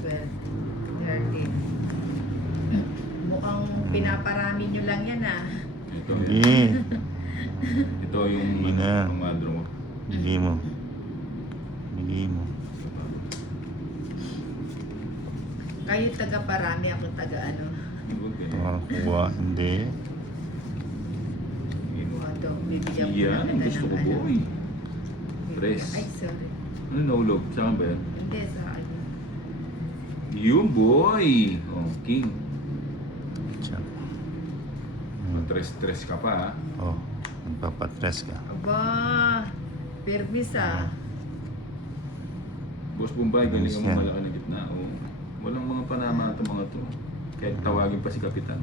12, 13. Mukhang pinaparami nyo lang yan ah. Ito Hindi. yan. Ito yung Hindi na. pangmadro mo. Hindi mo. Hindi mo. Kayo taga-parami, ako taga-ano. Huwag eh. Kuha. Hindi. Ito, bibigyan ko Yan, na gusto ko ng ano. boy. Press. Ay, sorry. Ano nahulog? Saan ba yan? Hindi, sa ano. Yung boy! Oh, king. Tiyan. Matres-tres ka pa, ha? Oh. Magpapatres ka. Aba, permis ah. Boss Bombay, galing Ayos mo yan. malaki ng gitna. Oh. Walang mga panama ito mga to. Kahit tawagin pa si Kapitan.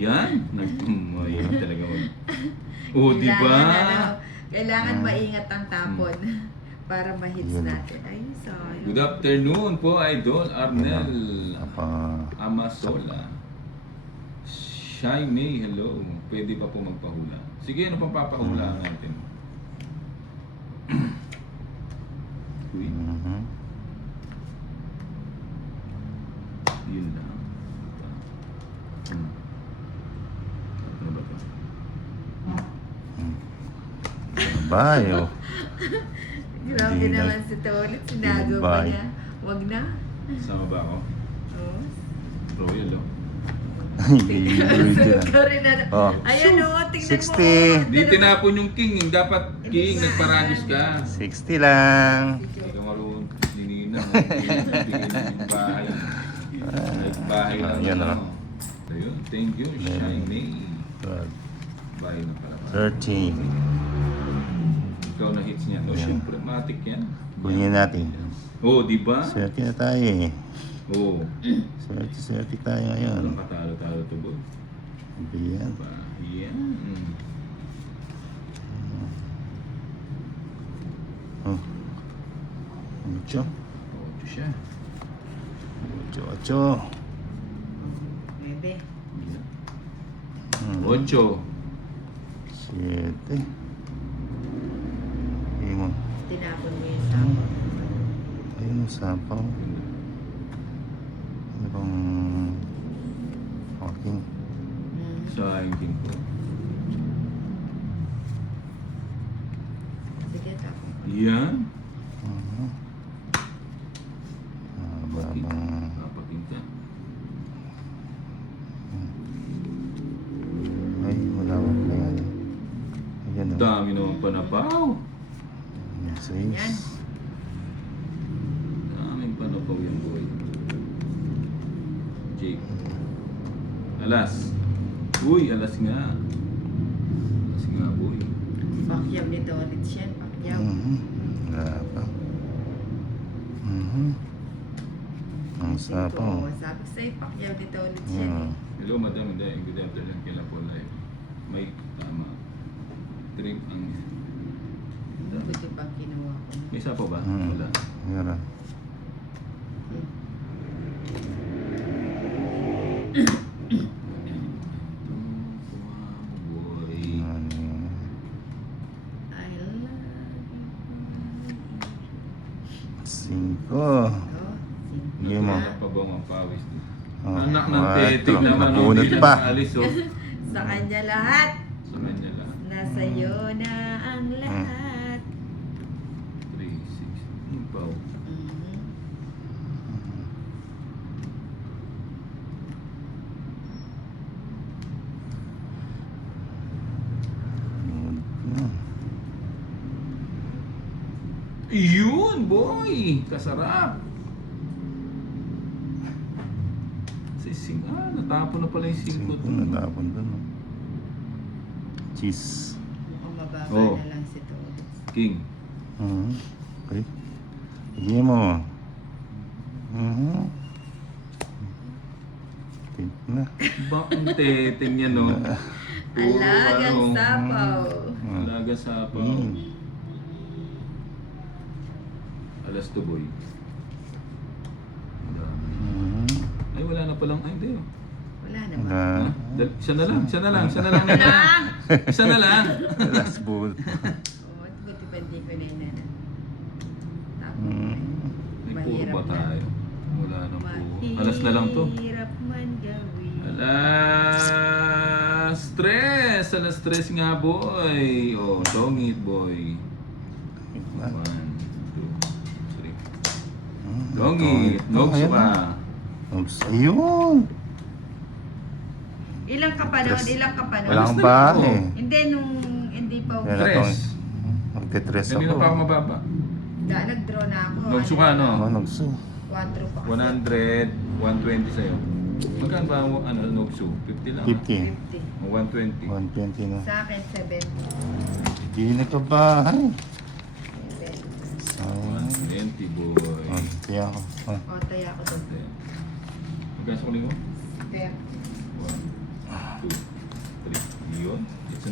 Yan! Nag-umayin talaga mo. Oh, di ba? Kailangan maingat ang tapon para ma-hits Yun. natin. Ay, sorry. Good afternoon po, Idol Arnel Apa. Amasola. Shy May, hello. Pwede pa po magpahula. Sige, ano pang papahulaan natin? Uy, yun lang. Ano ba ito? Bayo. Grabe Hindi na- naman si Tolit. Sinago pa Bye. niya. Wag na. Sama ba ako? Oh. Royal, oh. Hindi. Sorry na. Oh. Ayan o, tingnan 60. mo. Di tinapon yung king. Dapat king, nagparagos ka. 60 lang. Hindi ka marunong linina. Bigyan yung bahay. Bahay lang. Yan na lang. Ayun, thank you, Shiny. 12, Bahay na pala. 13. Ikaw na hits niya. No, Yan. syempre, matik yan. Kunin natin. Oh, di ba? Swerte na tayo eh. Oh. Swerte tayo ngayon. Walang katalo-talo to, boy. Ayan. Diba? Yan. Oh. Ocho. Oh, ito siya. Ocho. Bebe. Hmm. 8. 7. Hindi mo. Tinapon mo yung sapo. Ayun ang sapaw. Ano bang walking? Sa aking king ko. Sige, tapon. Yan. Babang Kapating ka. ay malawak na yan. Ayan o. Dami naman panapaw. Yan. 6. Daming panapaw yan, boy. Jake. Alas. Uy, alas nga. Alas nga, boy. Pakyam ni Tolit siya. Pakyam. Wala pa. Ang sapaw. Sabi ko sa'yo, pakyam ni Tolit siya. Yeah. Hello, madam. Hindi. Good afternoon. Kailan po live? May tama. Trip ang... Buti pa kinuha ko. May isa pa ba? Hmm. Wala. Meron. Boy. Ano yan? I love you. 5. Oh, Hindi mo. Anak pa bang ang pawis? Oh, Anak ng ah, tetig ito, naman. nabunot Hindi pa. na maalis, oh. Sa kanya lahat. Sa kanya lang. Nasa iyo na ang lahat. 3, 6. Yung paw. Mhm. Yun, boy! Kasarap! Natapon na pala yung 5 to. Natapon doon. Cheese. Mukhang mababa Oh. na lang si Tolit. King. Okay. Sige mo. Tip na. Ba, ang teteng niya, no? Alagang Puro, sapaw. Alaga sapaw. Alas to, boy. Ang dami. Ay, wala na palang. Ay, hindi. Oh. Wala naman. Ha? Isa na lang, isa na lang, isa na lang. Isa na lang. Last bull. Oo, buti pa hindi ko na inana. Tapos, May puro mahirap ba na. tayo? Wala na po. Alas na lang to. Mahirap man gawin. Alas 3! Alas 3 nga boy! Oh, tongit boy. 1, 2, 3. Tongit! Nogs pa! Nogs. Ayun! Ilang ka pa noon? Ilang ka pa noon? Walang Alas na ba lang po. eh. Hindi, nung hindi pa Yan na Tres. to. Magte-tres ako. Kanina pa ako mababa. nag-draw na ako. Nogs ka, no? Oh, nagsu. 4 pa. 100, 120 sa'yo. Magkano ba ang Nogsu? 50 lang. 50. 50. O 120. 120 na. Sa akin, 70. Hindi na ka bahay. 7. Ah, 120 boy. kaya ako. Ah. O, taya ko doon. Magkano sa kuling mo? 30. 1, 2, 3. Yun.